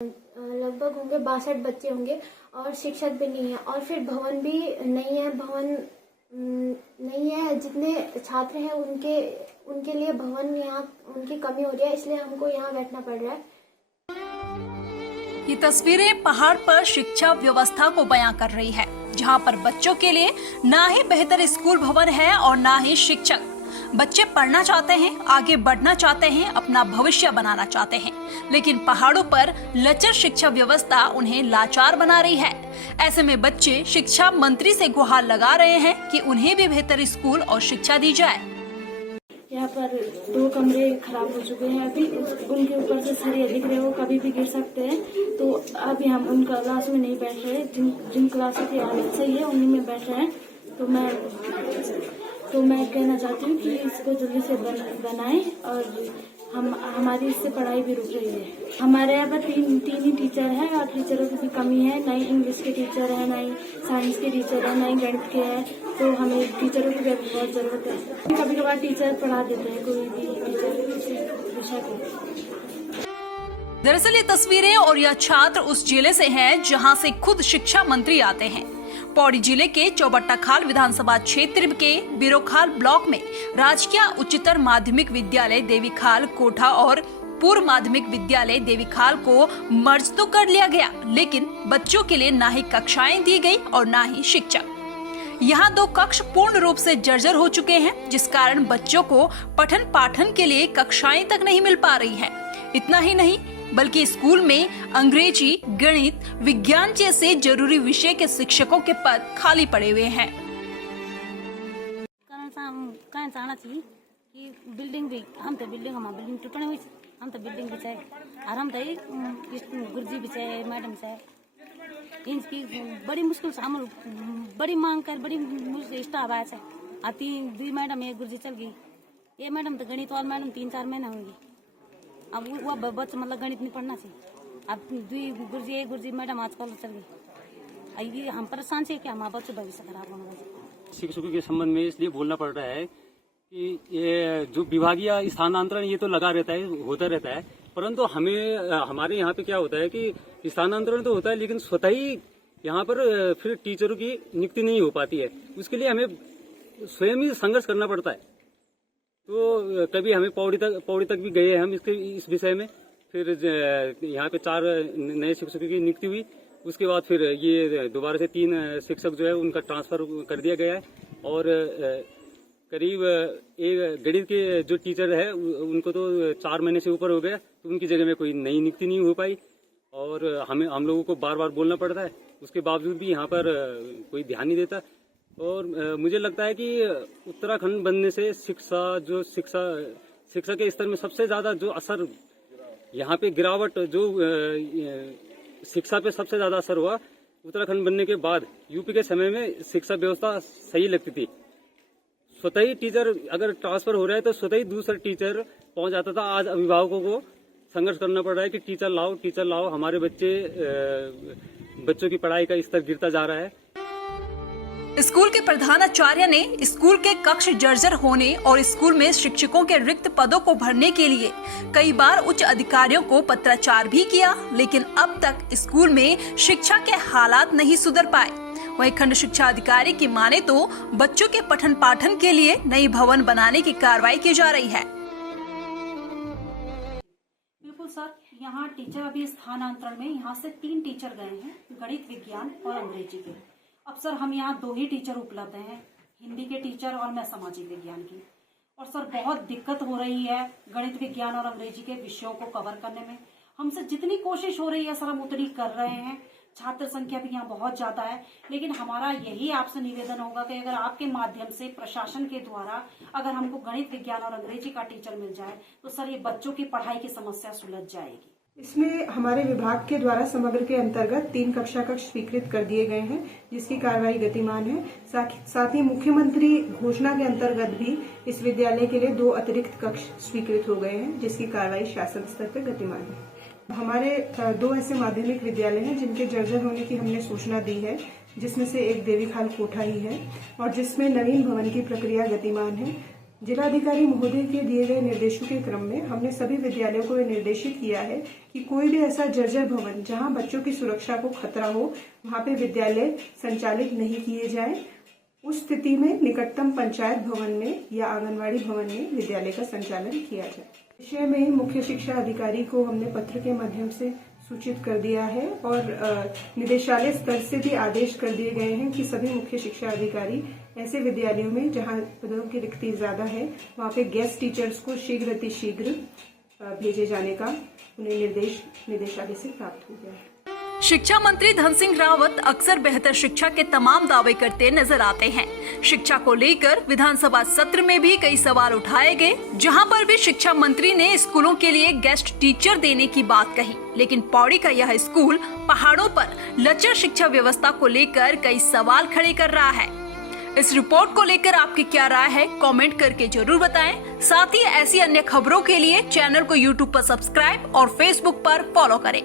लगभग होंगे 62 बच्चे होंगे और शिक्षक भी नहीं है और फिर भवन भी नहीं है। भवन नहीं है, जितने छात्र हैं उनके लिए भवन यहाँ उनकी कमी हो रही है, इसलिए हमको यहाँ बैठना पड़ रहा है। ये तस्वीरें पहाड़ पर शिक्षा व्यवस्था को बयां कर रही है, जहां पर बच्चों के लिए ना ही बेहतर स्कूल भवन है और ना ही शिक्षक। बच्चे पढ़ना चाहते हैं, आगे बढ़ना चाहते हैं, अपना भविष्य बनाना चाहते हैं, लेकिन पहाड़ों पर लचर शिक्षा व्यवस्था उन्हें लाचार बना रही है। ऐसे में बच्चे शिक्षा मंत्री से गुहार लगा रहे हैं कि उन्हें भी बेहतर स्कूल और शिक्षा दी जाए। यहाँ पर 2 कमरे खराब हो चुके हैं, अभी उनके ऊपर से सरिया दिख रहे हो, कभी भी गिर सकते हैं। तो अभी हम उन क्लास में नहीं बैठ रहे, जिन क्लासों की हालत सही है उन्हीं में बैठ रहे हैं। तो मैं कहना चाहती हूँ कि इसको जल्दी से बनाएं और हमारी इससे पढ़ाई भी रुक रही है। हमारे यहाँ पर तीन ही टीचर हैं और टीचरों की भी कमी है। ना ही इंग्लिश के टीचर है, ना ही साइंस के टीचर है, ना ही गणित के हैं। तो हमें टीचरों की बहुत जरूरत है। कभी कभार टीचर पढ़ा देते हैं, कोई भी टीचर विषय को। दरअसल ये तस्वीरें और यह छात्र उस जिले से हैं जहां से खुद शिक्षा मंत्री आते हैं। पौड़ी जिले के चौबट्टाखाल विधानसभा क्षेत्र के बिरोखाल ब्लॉक में राजकीय उच्चतर माध्यमिक विद्यालय देवीखाल कोठा और पूर्व माध्यमिक विद्यालय देवीखाल को मर्ज तो कर लिया गया, लेकिन बच्चों के लिए ना ही कक्षाएं दी गई और ना ही शिक्षक। यहाँ 2 कक्ष पूर्ण रूप से जर्जर हो चुके हैं, जिस कारण बच्चों को पठन पाठन के लिए कक्षाएं तक नहीं मिल पा रही है। इतना ही नहीं बल्कि स्कूल में अंग्रेजी, गणित, विज्ञान जैसे जरूरी विषय के शिक्षकों के पद खाली पड़े हुए हैं। कहना चाहिए कि बिल्डिंग भी हम तो बिल्डिंग टूटने हुई, हम तो बिल्डिंग भी चाहिए और हम तो गुरुजी भी चाहिए, मैडम चाहिए। इनकी बड़ी मुश्किल से हम बड़ी मांग कर बड़ी मुश्किल स्टाफ आया है। 2 मैडम एक गुरुजी चल गई, ये मैडम तो गणित वाली मैडम 3-4 महीने होंगी। अब वो बच्चा मतलब गणित नहीं पढ़ना चाहिए। अब 2 गुरुजी एक गुरुजी मैडम आजकल चल गई। ये हम परेशान से कि हमारा बच्चे भविष्य खराब होना। शिक्षकों के संबंध में इसलिए बोलना पड़ रहा है कि ये जो विभागीय स्थानांतरण ये तो लगा रहता है, होता रहता है, परंतु हमारे यहाँ पे क्या होता है कि स्थानांतरण तो होता है, लेकिन स्वतः ही यहाँ पर फिर टीचरों की नियुक्ति नहीं हो पाती है। उसके लिए हमें स्वयं ही संघर्ष करना पड़ता है। तो कभी हमें पौड़ी तक भी गए हम इस विषय में। फिर यहाँ पे 4 नए शिक्षकों की नियुक्ति हुई। उसके बाद फिर ये दोबारा से 3 शिक्षक जो है उनका ट्रांसफर कर दिया गया है और करीब एक गणित के जो टीचर है उनको तो 4 महीने से ऊपर हो गया, तो उनकी जगह में कोई नई नियुक्ति नहीं हो पाई और हम लोगों को बार बार बोलना पड़ता है। उसके बावजूद भी यहाँ पर कोई ध्यान नहीं देता और मुझे लगता है कि उत्तराखंड बनने से शिक्षा के स्तर में सबसे ज्यादा जो असर यहाँ पे गिरावट जो शिक्षा पे सबसे ज्यादा असर हुआ उत्तराखंड बनने के बाद। यूपी के समय में शिक्षा व्यवस्था सही लगती थी, स्वतः ही टीचर अगर ट्रांसफर हो रहा है तो स्वतः ही दूसरा टीचर पहुंच जाता था। आज अभिभावकों को संघर्ष करना पड़ रहा है कि टीचर लाओ। हमारे बच्चों की पढ़ाई का स्तर गिरता जा रहा है। स्कूल के प्रधानाचार्य ने स्कूल के कक्ष जर्जर होने और स्कूल में शिक्षकों के रिक्त पदों को भरने के लिए कई बार उच्च अधिकारियों को पत्राचार भी किया, लेकिन अब तक स्कूल में शिक्षा के हालात नहीं सुधर पाए। वहीं खंड शिक्षा अधिकारी की माने तो बच्चों के पठन पाठन के लिए नई भवन बनाने की कार्रवाई की जा रही है। बिल्कुल सर, यहाँ टीचर अभी स्थानांतरण में यहाँ से 3 टीचर गए हैं, गणित, विज्ञान और अंग्रेजी के। अब सर हम यहाँ 2 ही टीचर उपलब्ध हैं, हिंदी के टीचर और मैं सामाजिक विज्ञान की। और सर बहुत दिक्कत हो रही है गणित, विज्ञान और अंग्रेजी के विषयों को कवर करने में। हमसे जितनी कोशिश हो रही है सर हम उतनी कर रहे हैं। छात्र संख्या भी यहाँ बहुत ज्यादा है, लेकिन हमारा यही आपसे निवेदन होगा कि अगर आपके माध्यम से प्रशासन के द्वारा अगर हमको गणित, विज्ञान और अंग्रेजी का टीचर मिल जाए तो सर ये बच्चों की पढ़ाई की समस्या सुलझ जाएगी। इसमें हमारे विभाग के द्वारा समग्र के अंतर्गत 3 कक्षा कक्ष स्वीकृत कर दिए गए हैं, जिसकी कार्रवाई गतिमान है। साथ ही मुख्यमंत्री घोषणा के अंतर्गत भी इस विद्यालय के लिए 2 अतिरिक्त कक्ष स्वीकृत हो गए हैं, जिसकी कार्रवाई शासन स्तर पर गतिमान है। हमारे 2 ऐसे माध्यमिक विद्यालय हैं जिनके जर्जर होने की हमने सूचना दी है, जिसमें से एक देवीखाल कोठा ही है और जिसमें नवीन भवन की प्रक्रिया गतिमान है। जिलाधिकारी महोदय के दिए गए निर्देशों के क्रम में हमने सभी विद्यालयों को यह निर्देशित किया है कि कोई भी ऐसा जर्जर भवन जहां बच्चों की सुरक्षा को खतरा हो वहां पे विद्यालय संचालित नहीं किए जाए। उस स्थिति में निकटतम पंचायत भवन में या आंगनवाड़ी भवन में विद्यालय का संचालन किया जाए। विषय में मुख्य शिक्षा अधिकारी को हमने पत्र के माध्यम से सूचित कर दिया है और निदेशालय स्तर से भी आदेश कर दिए गए हैं कि सभी मुख्य शिक्षा अधिकारी ऐसे विद्यालयों में जहां पदों की रिक्ति ज्यादा है वहां पे गेस्ट टीचर्स को शीघ्र अतिशीघ्र भेजे जाने का उन्हें निर्देश निदेशालय से प्राप्त हो गया है। शिक्षा मंत्री धन सिंह रावत अक्सर बेहतर शिक्षा के तमाम दावे करते नजर आते हैं। शिक्षा को लेकर विधानसभा सत्र में भी कई सवाल उठाए गए, जहां पर भी शिक्षा मंत्री ने स्कूलों के लिए गेस्ट टीचर देने की बात कही, लेकिन पौड़ी का यह स्कूल पहाड़ों पर लचर शिक्षा व्यवस्था को लेकर कई सवाल खड़े कर रहा है। इस रिपोर्ट को लेकर आपकी क्या राय है, कमेंट करके जरूर बताएं। साथ ही ऐसी अन्य खबरों के लिए चैनल को YouTube पर सब्सक्राइब और Facebook पर फॉलो करें।